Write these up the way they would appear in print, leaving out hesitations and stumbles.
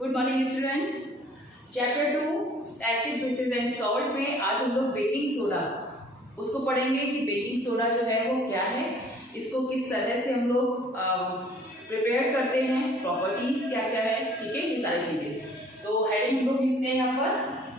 Good morning student. Chapter 2 acid basis and salt में आज हम लोग बेकिंग सोडा उसको पढ़ेंगे कि बेकिंग सोडा जो है वो क्या है, इसको किस तरह से हम लोग प्रिपेयर करते हैं, प्रॉपर्टीज क्या क्या है, ठीक है, ये सारी चीजें। तो हेडिंग हम लोग लिखते हैं यहाँ पर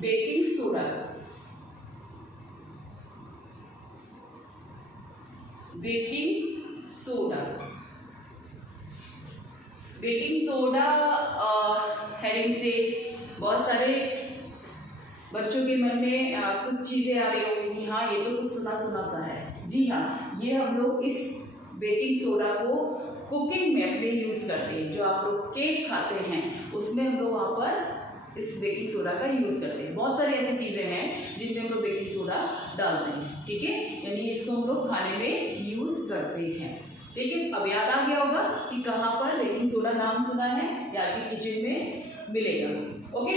baking soda. Baking soda, baking soda heading से बहुत सारे बच्चों के मन में कुछ चीज़ें आ रही होंगी कि हाँ ये तो कुछ सुना सुना सा है। जी हाँ, ये हम लोग इस बेकिंग सोडा को कुकिंग में अपने यूज़ करते हैं। जो आप लोग केक खाते हैं उसमें हम लोग वहाँ पर इस बेकिंग सोडा का यूज़ करते हैं। बहुत सारी ऐसी चीज़ें हैं जिनमें हम लोग बेकिंग सोडा डालते हैं, ठीक है, यानी इसको हम लोग खाने में यूज़ करते हैं। ठीक है, अब याद आ गया होगा कि कहाँ पर बेकिंग सोडा नाम सुना है या आपकी किचन में मिलेगा। ओके,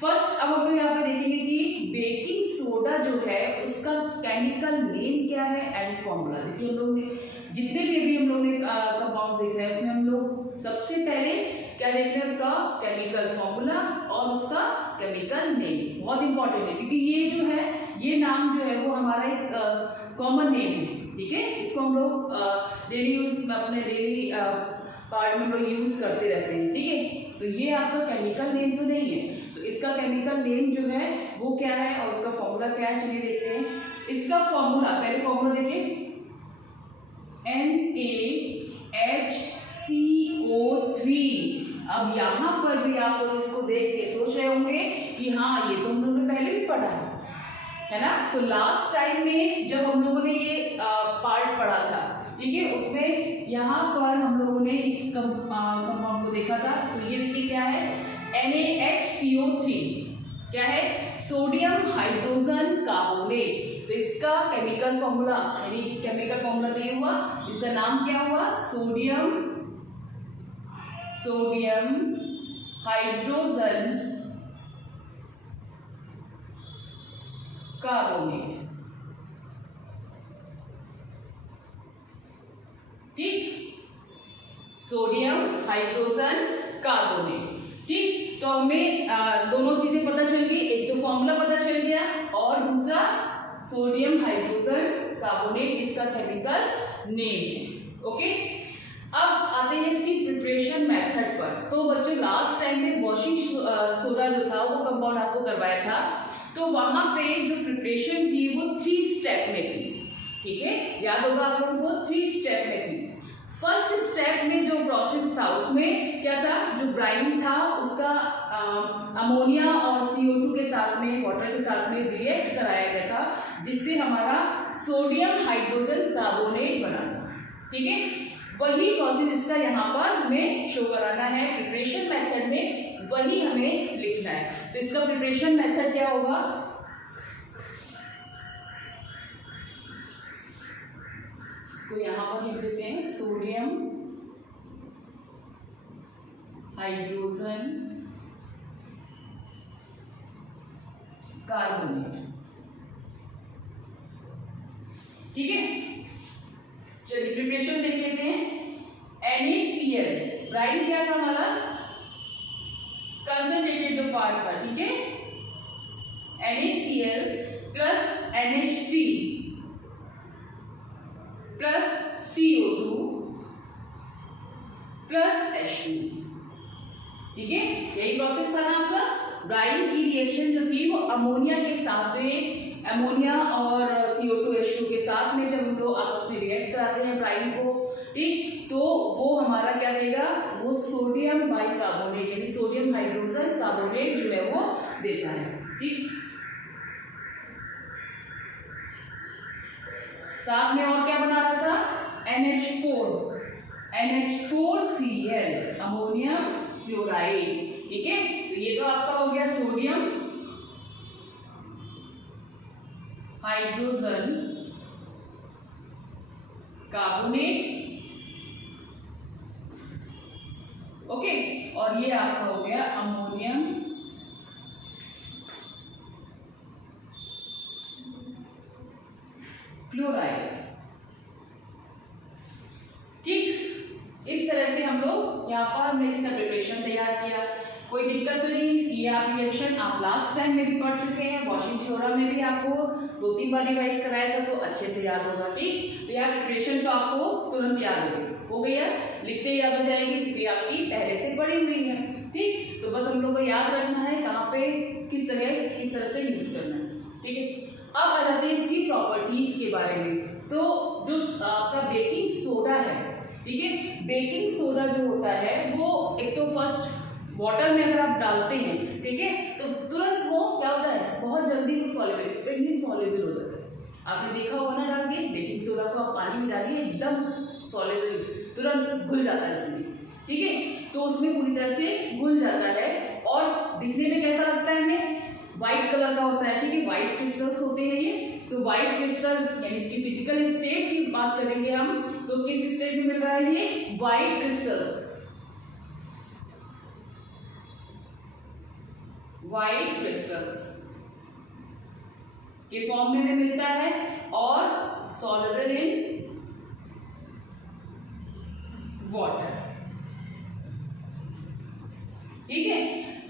फर्स्ट अब हम लोग यहाँ पे देखेंगे कि बेकिंग सोडा जो है उसका केमिकल नेम क्या है एंड फॉर्मूला। देखिए हम लोग ने जितने भी अभी हम लोग ने कंपाउंड देख रहे हैं उसमें हम लोग सबसे पहले क्या देख रहे हैं, उसका केमिकल फॉर्मूला और उसका केमिकल नेम। बहुत इंपॉर्टेंट है क्योंकि ये जो है ये नाम जो है वो हमारा एक कॉमन नेम है, ठीक है। इसको हम लोग डेली यूज अपने डेली पार्ट में हम लोग यूज करते रहते हैं, ठीक है। तो ये आपका केमिकल नेम तो नहीं है, तो इसका केमिकल नेम जो है वो क्या है और उसका फॉर्मूला क्या है, चलिए देखते हैं। इसका फॉर्मूला, पहले फॉर्मूला देखिए, NaHCO3। अब यहाँ पर भी आप लोग इसको देख के सोच रहे होंगे कि हाँ ये तो हम लोगों ने पहले भी पढ़ा है ना। तो लास्ट टाइम में जब हम लोगों ने ये पार्ट पढ़ा था, ठीक है, उसमें यहाँ पर हम लोगों ने इस कंपाउंड को देखा था। तो ये देखिए क्या है, NaHCO3 क्या है, सोडियम हाइड्रोजन कार्बोनेट। तो इसका केमिकल फॉर्मूला, यानी केमिकल फॉर्मूला तो ये हुआ, इसका नाम क्या हुआ, सोडियम हाइड्रोजन कार्बोनेट, ठीक, सोडियम हाइड्रोजन कार्बोनेट, ठीक। तो हमें दोनों चीजें पता चल गई, एक तो फॉर्मूला पता चल गया और दूसरा सोडियम हाइड्रोजन कार्बोनेट इसका केमिकल नेम है। ओके, अब आते हैं इसकी प्रिपरेशन मेथड पर। तो बच्चों लास्ट टाइम में वॉशिंग सोडा जो था वो कंपाउंड आपको करवाया था, तो वहां पे जो प्रिपरेशन थी वो 3 स्टेप में थी, ठीक है, याद होगा आप लोगों को 3 स्टेप में थी। फर्स्ट स्टेप में जो प्रोसेस था उसमें क्या था, जो ब्राइन था उसका अमोनिया और CO2 के साथ में, वाटर के साथ में रिएक्ट कराया गया था, जिससे हमारा सोडियम हाइड्रोजन कार्बोनेट बना था, ठीक है। वही प्रोसेस इसका यहाँ पर हमें शो कराना है, प्रिपरेशन मेथड में वही हमें लिखना है। तो इसका प्रिपरेशन मेथड क्या होगा, इसको यहाँ पर लिख देते हैं, सोडियम हाइड्रोजन कार्बोनेट, ठीक है। चलिए प्रिपरेशन देख लेते हैं। NaCl, ब्राइन क्या था हमारा, कंसंट्रेटेड जो पार्ट था, ठीक है, NaCl plus NH3 plus CO2 plus H2, ठीक है। यही प्रोसेस था ना आपका। ब्राइन की रिएक्शन जो थी वो अमोनिया के साथ में, अमोनिया और CO2 H2 के साथ में जब हम लोग आपस में रिएक्ट कराते हैं ब्राइन को, ठीक, तो वो हमारा क्या देगा, वो सोडियम बाइकार्बोनेट यानी सोडियम हाइड्रोजन कार्बोनेट जो है वो देता है, ठीक। साथ में और क्या बना रहा था, NH4Cl अमोनियम क्लोराइड, ठीक है। तो ये तो आपका हो गया सोडियम हाइड्रोजन कार्बोनेट, ओके, और ये आपका हो गया अमोनियम क्लोराइड, ठीक। इस तरह से हम लोग यहाँ पर हमने इसका प्रिपरेशन तैयार किया। कोई दिक्कत तो नहीं। ये आप रिएक्शन आप लास्ट टाइम में भी पढ़ चुके हैं, वॉशिंग सोडा में भी आपको 2-3 बार रिवाइज कराया था, तो अच्छे से याद होगा। ठीक, तो यार प्रिपरेशन तो आपको तुरंत याद हो गई है, लिखते याद हो जाएगी, ये आपकी पहले से पढ़ी हुई है। ठीक, तो बस हम लोग को याद रखना है कहाँ पे किस तरह से यूज करना है। ठीक है, अब आ जाते हैं इसकी प्रॉपर्टीज के बारे में। तो जो आपका बेकिंग सोडा है, ठीक है, बेकिंग सोडा जो होता है वो एक तो फर्स्ट वाटर में अगर आप डालते हैं, ठीक है, तो तुरंत वो क्या होता है, बहुत जल्दी वो सॉल्युबल, स्प्रिंगली सॉल्युबल हो जाता है। आपने देखा होगा ना, डाल के बेकिंग सोडा को आप पानी में डालिए, एकदम सॉल्युबल, तुरंत घुल जाता है इसमें। ठीक है, तो उसमें पूरी तरह से घुल जाता है और दिखने में कैसा लगता है हमें, व्हाइट कलर का होता है। ठीक है, व्हाइट क्रिस्टल्स होते हैं ये। तो व्हाइट क्रिस्टल यानी इसकी फिजिकल स्टेट की बात करेंगे हम, तो किस स्टेट में मिल रहा है ये, व्हाइट क्रिस्टल्स, व्हाइट क्रिस्टल्स के फॉर्म में मिलता है और सॉल्युबल इन वाटर। ठीक है,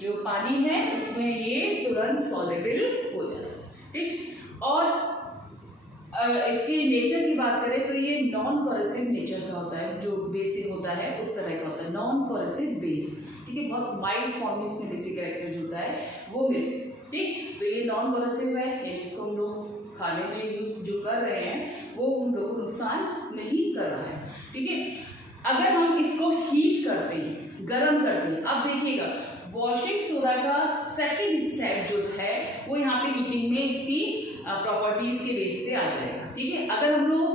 जो पानी है उसमें ये तुरंत सॉल्युबल हो जाता है। ठीक, और इसके नेचर की बात करें तो ये नॉन कोरेसिव नेचर का होता है, जो बेसिक होता है उस तरह का होता है, नॉन कोरेसिव बेस। ठीक है, बहुत माइल्ड फॉर्म में इसमें बेसिक कैरेक्टर जो होता है वो मिलता है। ठीक, तो ये नॉन कोरेसिव है, यानी इसको हम लोग खाने में यूज जो कर रहे हैं वो हम लोग को नुकसान नहीं कर रहा है। ठीक है, अगर हम इसको हीट करते हैं, गर्म करते हैं, अब देखिएगा वॉशिंग सोडा का सेकेंड स्टेप जो है वो यहाँ पे हीटिंग में इसकी प्रॉपर्टीज के बेस पे आ जाएगा। ठीक है, अगर हम लोग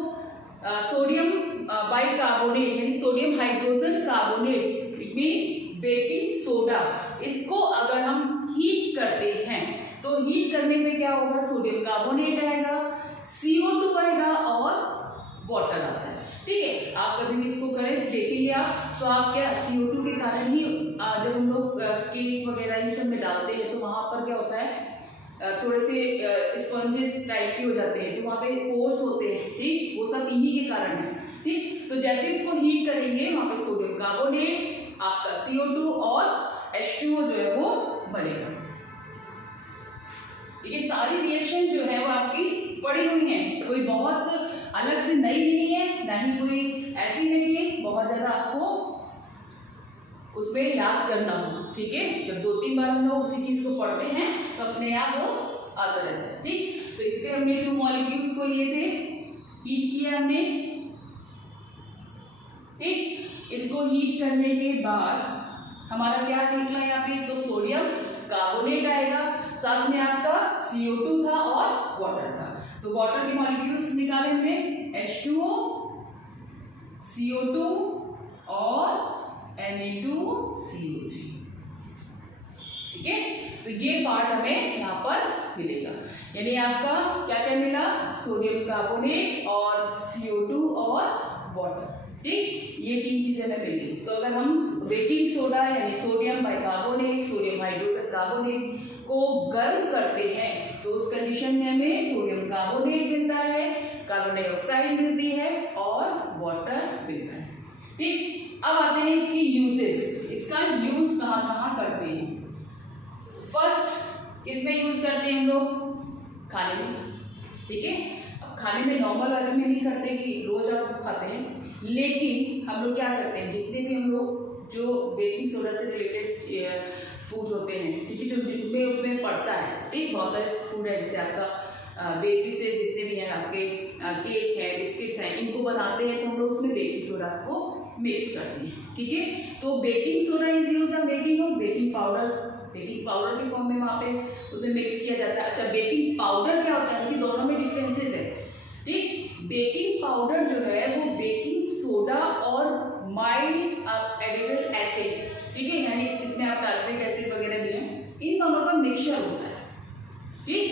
सोडियम बाइकार्बोनेट यानी sodium hydrogen carbonate, it means baking soda, इसको अगर हम हीट करते हैं तो हीट करने पे क्या होगा, सोडियम कार्बोनेट आएगा, CO2 आएगा और वाटर आता है। ठीक है, आप कभी भी इसको करें देखेंगे आप, तो आप क्या CO2 के कारण ही जब हम लोग केक वगैरह ये सब में डालते हैं तो वहाँ पर क्या होता है, थोड़े से स्पंजेस टाइप के हो जाते हैं, तो वहाँ पे पोर्स होते हैं। ठीक, वो सब इन्हीं के कारण है। ठीक, तो जैसे इसको हीट करेंगे वहाँ पे सोडियम कार्बोनेट, आपका CO2 और H2O जो है वो बनेगा। ये सारी रिएक्शन जो है वो आपकी पड़ी हुई है, कोई बहुत अलग से नई नहीं है, ना ही कोई ऐसी है कि बहुत ज्यादा आपको उसमें याद करना हो। ठीक है, जब 2-3 बार हम लोग उसी चीज को पढ़ते हैं तो अपने आप वो आता रहता है। ठीक, तो इसके हमने 2 मॉलिक्यूल्स को लिए थे, हीट किया हमने। ठीक, इसको हीट करने के बाद हमारा क्या निकला यहाँ पे, तो सोडियम कार्बोनेट आएगा, साथ में आपका CO2 था और वाटर था। तो वाटर के मॉलिक्यूल्स निकाले हमने, H2O, CO2 और Na2CO3। ठीक है, तो ये पार्ट हमें यहाँ पर मिलेगा, यानी आपका क्या क्या मिला, सोडियम कार्बोनेट और CO2 और वाटर। ठीक, ये 3 चीजें हमें मिल गई। तो अगर हम बेकिंग सोडा यानी sodium bicarbonate, sodium hydrogen carbonate को गर्म करते हैं तो उस कंडीशन में हमें सोडियम कार्बोनेट मिलता है, कार्बन डाइऑक्साइड मिलती है और वाटर मिलता है। ठीक, अब आते हैं इसकी यूजेस, इसका यूज कहाँ कहाँ करते हैं। फर्स्ट इसमें यूज करते हैं हम लोग खाने में। ठीक है, अब खाने में नॉर्मल वाले में नहीं करते कि रोज आप खाते हैं, लेकिन हम लोग क्या करते हैं, जितने भी हम लोग जो बेकिंग सोडा से रिलेटेड फूड होते हैं, ठीक है, जो जितने उसमें पड़ता है, ठीक, बहुत सारे फूड है, जैसे आपका बेकरी से जितने भी हैं आपके केक है, बिस्किट्स हैं, इनको बनाते हैं तो हम लोग उसमें बेकिंग सोडा को मिक्स करते हैं। ठीक है, तो baking soda is used in making of baking powder, baking powder के फॉर्म में वहाँ पे उसमें मिक्स किया जाता है। अच्छा, बेकिंग पाउडर क्या होता है कि दोनों में डिफरेंसेस है। ठीक, बेकिंग पाउडर जो है वो बेकिंग सोडा और माइल्ड एडिबल एसिड, ठीक है, यानी इसमें आप टार्टरिक एसिड वगैरह भी है, इन दोनों का मिक्सचर होता है। ठीक,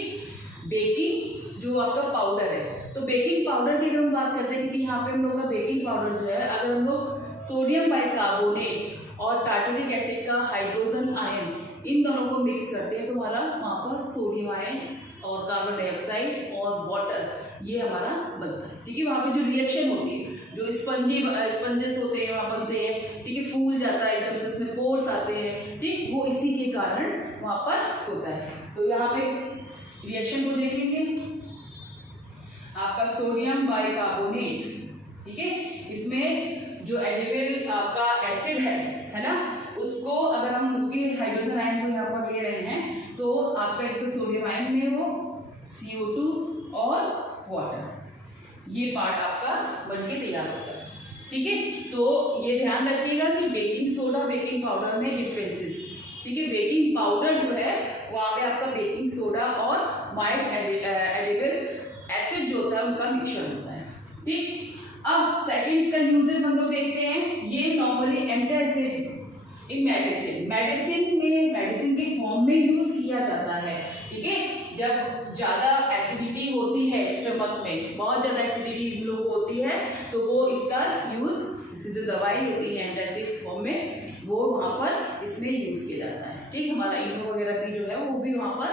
बेकिंग जो आपका पाउडर है, तो बेकिंग पाउडर की हम बात करते हैं कि यहाँ पे हम लोग का बेकिंग पाउडर जो है, अगर हम लोग सोडियम बाइकार्बोनेट और टार्टरिक एसिड का हाइड्रोजन आयन इन दोनों को मिक्स करते हैं तो हमारा वहाँ पर सोडियम आयन और कार्बन डाइऑक्साइड और वाटर ये हमारा बनता है। ठीक है, वहाँ पे जो रिएक्शन होती है, जो स्पंजेस होते हैं वहाँ बनते हैं, ठीक है, फूल जाता है एकदम से, उसमें पोर्स आते हैं, ठीक, वो इसी कारण वहाँ पर होता है। तो यहाँ पे रिएक्शन को देख लेंगे, आपका सोडियम बाइकार्बोनेट, ठीक है, इसमें जो एडिबल आपका एसिड है ना, उसको अगर हम उसके हाइड्रोजन आयन को यहाँ पर ले रहे हैं तो आपका एक तो सोडियम आयन में वो CO2 और वाटर, ये पार्ट आपका बनके तैयार होता है, ठीक है। तो ये ध्यान रखिएगा कि बेकिंग सोडा बेकिंग पाउडर में डिफरेंसेस, ठीक है। बेकिंग पाउडर जो है वहाँ पे आपका बेकिंग सोडा और माइल्ड एडिबल एसिड जो होता है उनका मिक्सचर होता है, ठीक। अब सेकंड का यूजेस हम लोग देखते हैं। ये नॉर्मली एंटासिड इन मेडिसिन के फॉर्म में यूज किया जाता है, ठीक है। जब ज्यादा एसिडिटी होती है स्टमक में, बहुत ज्यादा एसिडिटी लोग होती है तो वो इसका यूज, इसकी जो दवाई होती है एंटासिड फॉर्म में, वो वहाँ पर इसमें यूज किया जाता है, ठीक। हमारा इनो वगैरह भी जो है वो भी वहाँ पर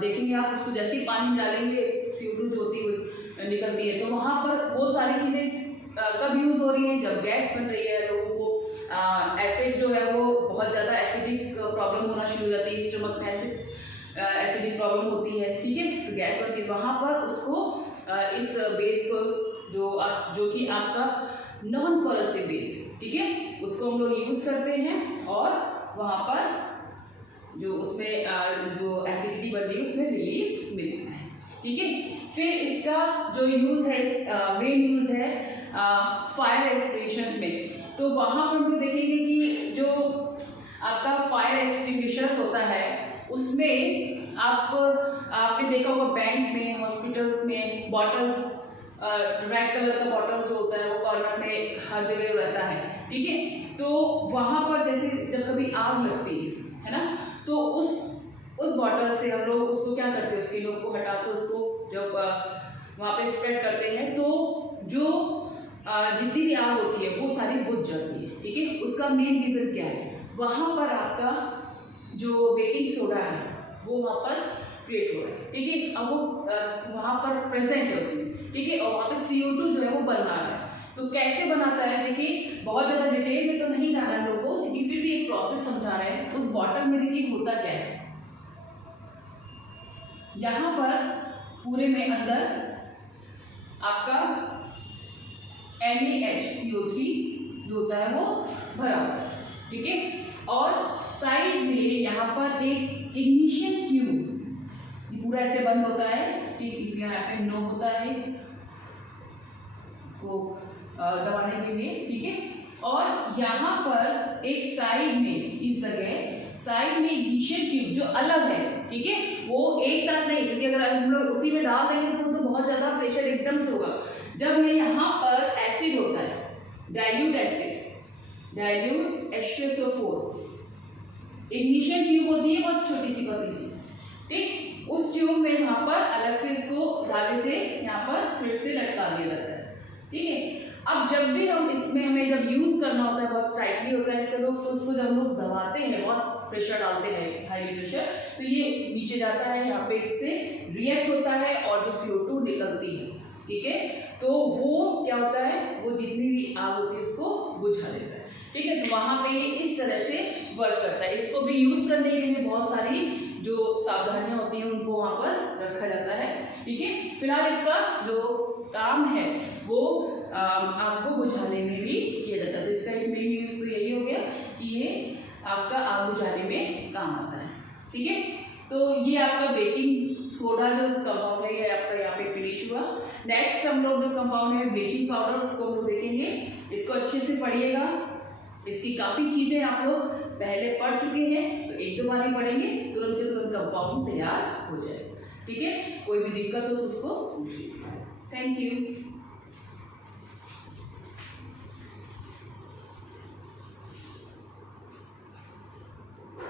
देखेंगे आप, उसको जैसे ही पानी डालेंगे CO2 जो होती है निकलती है, तो वहाँ पर वो सारी चीज़ें कब यूज़ हो रही है, जब गैस बन रही है, लोगों को एसिड जो है वो बहुत ज़्यादा एसिडिक प्रॉब्लम होना शुरू हो जाती है, स्टमक में एसिडिक प्रॉब्लम होती है, ठीक है। तो गैस बनती है, वहाँ पर उसको इस बेस को जो कि आपका नॉन कोरोसिव बेस, ठीक है, उसको हम लोग यूज़ करते हैं और वहाँ पर जो उसमें जो एसिडिटी बन रही है उसमें रिलीफ मिलता है, ठीक है। फिर इसका जो यूज़ है, मेन यूज़ है फायर एक्सटिंग्विशर्स में। तो वहाँ पर हम लोग देखेंगे कि जो आपका फायर एक्सटिंग्विशर होता है उसमें आपने देखा होगा बैंक में, हॉस्पिटल्स में बॉटल्स, रेड कलर का बॉटल्स जो होता है वो कॉर्नर में हर जगह रहता है, ठीक है। तो वहाँ पर जैसे जब कभी आग लगती है ना, तो उस बॉटल से हम लोग उसको क्या करते हैं, उसके लोग को हटा के उसको जब वहाँ पे स्प्रेड करते हैं तो जो जितनी भी आग होती है वो सारी बुझ जाती है, ठीक है। उसका मेन रीज़न क्या है, वहाँ पर आपका जो बेकिंग सोडा है वो वहाँ पर क्रिएट हो रहा है, ठीक है। अब वो वहाँ पर प्रेजेंट है उसमें, ठीक है, और वहाँ पे CO2 जो है वो बना रहा है। तो कैसे बनाता है, देखिए बहुत ज़्यादा डिटेल में तो नहीं जाना है लोगों को, लेकिन फिर भी एक प्रोसेस समझा रहे हैं। उस बॉटल में देखिए होता क्या है, यहाँ पर पूरे में अंदर आपका NaHCO3 जो होता है वो भरा हुआ है, ठीक है। और साइड में यहाँ पर एक इग्निशन ट्यूब पूरा ऐसे बंद होता है, ठीक, इसलिए यहाँ पे नो होता है इसको दबाने के लिए, ठीक है। और यहाँ पर एक साइड में, इस जगह साइड में इग्निशन ट्यूब जो अलग है, ठीक है, वो एक साथ नहीं, क्योंकि अगर हम लोग उसी में डाल देंगे तो बहुत ज़्यादा प्रेशर एकदम से होगा। जब मैं यहाँ पर एसिड होता है, dilute acid, dilute H2SO4, ignition tube होती है बहुत छोटी सी पतली सी, ठीक, उस ट्यूब में यहाँ पर अलग से इसको धागे से यहाँ पर थ्रेड से लटका दिया जाता है, ठीक है। अब जब भी हम इसमें हमें जब यूज करना होता है, बहुत टाइटली होता है इसका लोग, तो उसको जब हम लोग दबाते हैं, बहुत प्रेशर डालते हैं, हाई प्रेशर, तो ये नीचे जाता है, यहाँ पे इससे रिएक्ट होता है और जो CO2 निकलती है, ठीक है, तो वो क्या होता है, वो जितनी भी आग होती है उसको बुझा देता है, ठीक है। तो वहाँ पे ये इस तरह से वर्क करता है। इसको भी यूज करने के लिए बहुत सारी जो सावधानियां होती हैं उनको वहाँ पर रखा जाता है, ठीक है। फिलहाल इसका जो काम है वो आग को बुझाने में भी किया जाता है। तो इसका एक मेन यूज तो यही हो गया कि ये आपका आग बुझाने में काम आता है, ठीक है। तो ये आपका बेकिंग सोडा जो कंपाउंड है ये आपका यहाँ पे फिनिश हुआ। नेक्स्ट हम लोग जो कंपाउंड है ब्लीचिंग पाउडर, उसको हम लोग देखेंगे। इसको अच्छे से पढ़िएगा, इसकी काफ़ी चीज़ें आप लोग पहले पढ़ चुके हैं, तो एक दो बार ही पढ़ेंगे, तुरंत के तुरंत कंपाउंड तैयार हो जाएगा, ठीक है। कोई भी दिक्कत हो तो उसको पूछिए। Thank you.